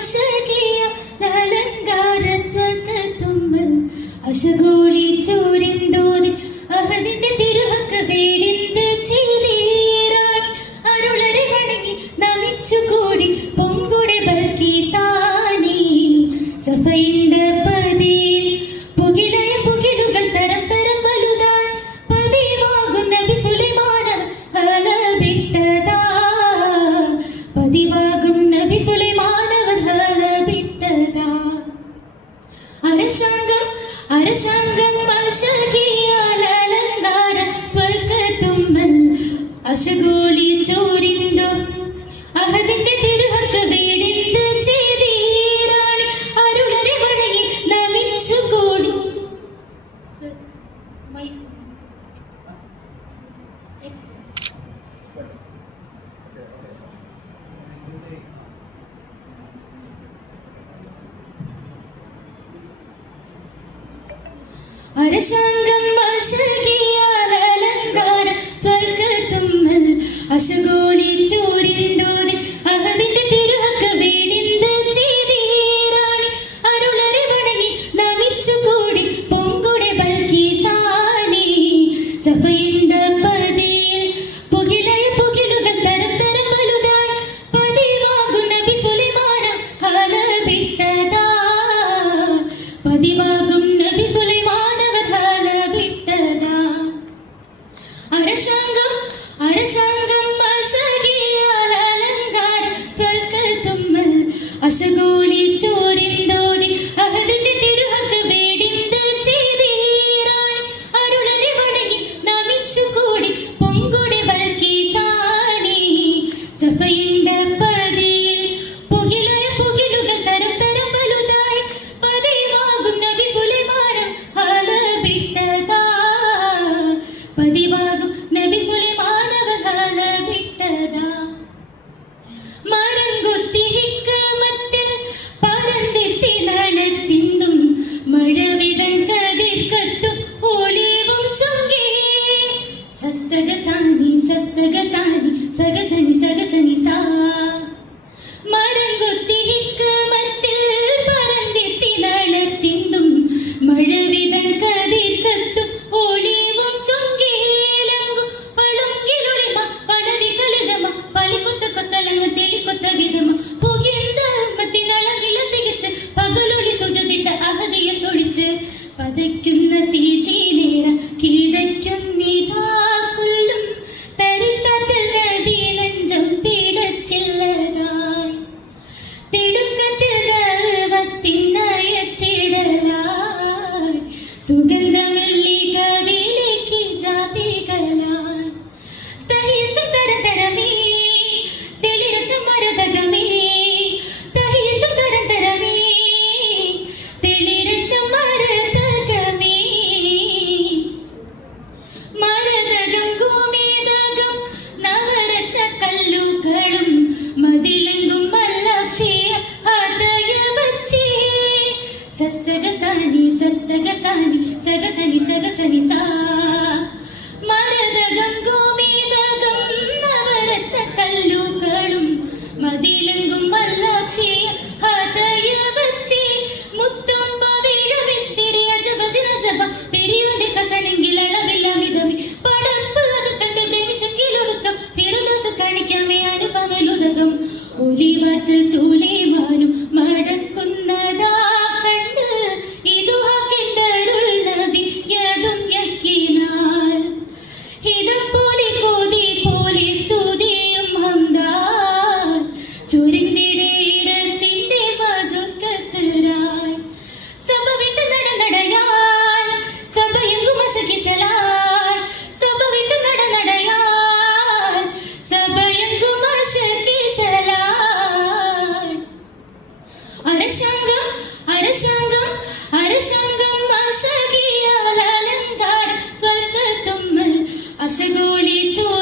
അശകിയ അലങ്കാരത്വത്തുമ്മൽ അശഗോളി ചോരിന്തോതി അഹദിന്റെ തിരുഹക്ക വീടിന്റെ ചെയ്തീരാൻ അരുളരെ വണങ്ങി നമിച്ചുകൂടി പൊങ്കുടെ ബൽക്കി സാനി സഫൈണ്ട പതിയിൽ പുകിലയ പുകിലുകൾ തരം തരം വലുതായി പതിവാകും നബി സുലൈമാനം ഹല വിട്ടതാ പതിവാകും അശകിയാലങ്കാര ത്വൽക്കത്തുമ്മൽ അശഗോളി ചോരിന്തോ. അഹദിന്റെ അരശാംഗം അശകിയാലങ്കാര അശഗോളി ചോരിന്തോതി സസഗ സാനി സസഗ സാനി സഗസനി സഗസനി സാ. മരം കൊത്തി ഹിക്കമത്തിൽ പരന്തെത്തി നടത്തിന്നും മഴവിതൻ കതിർക്കത്തും ഒളിവും ചൊങ്കിയിലങ്കും പളുങ്കിലൊളിമ പലവികളിജമ പലിക്കൊത്ത കൊത്തളങ്ങ തെളിക്കൊത്ത വിധമ. പുകിന്തമത്തിനളവില തികച്ച് പകലൊളി സുജതിന്റെ അഹതിയെ തൊളിച്ച് പതയ്ക്കുന്ന సగసని సగసని సగసని సా അരശാംഗം അരശാംഗം അശഗോളി ചോ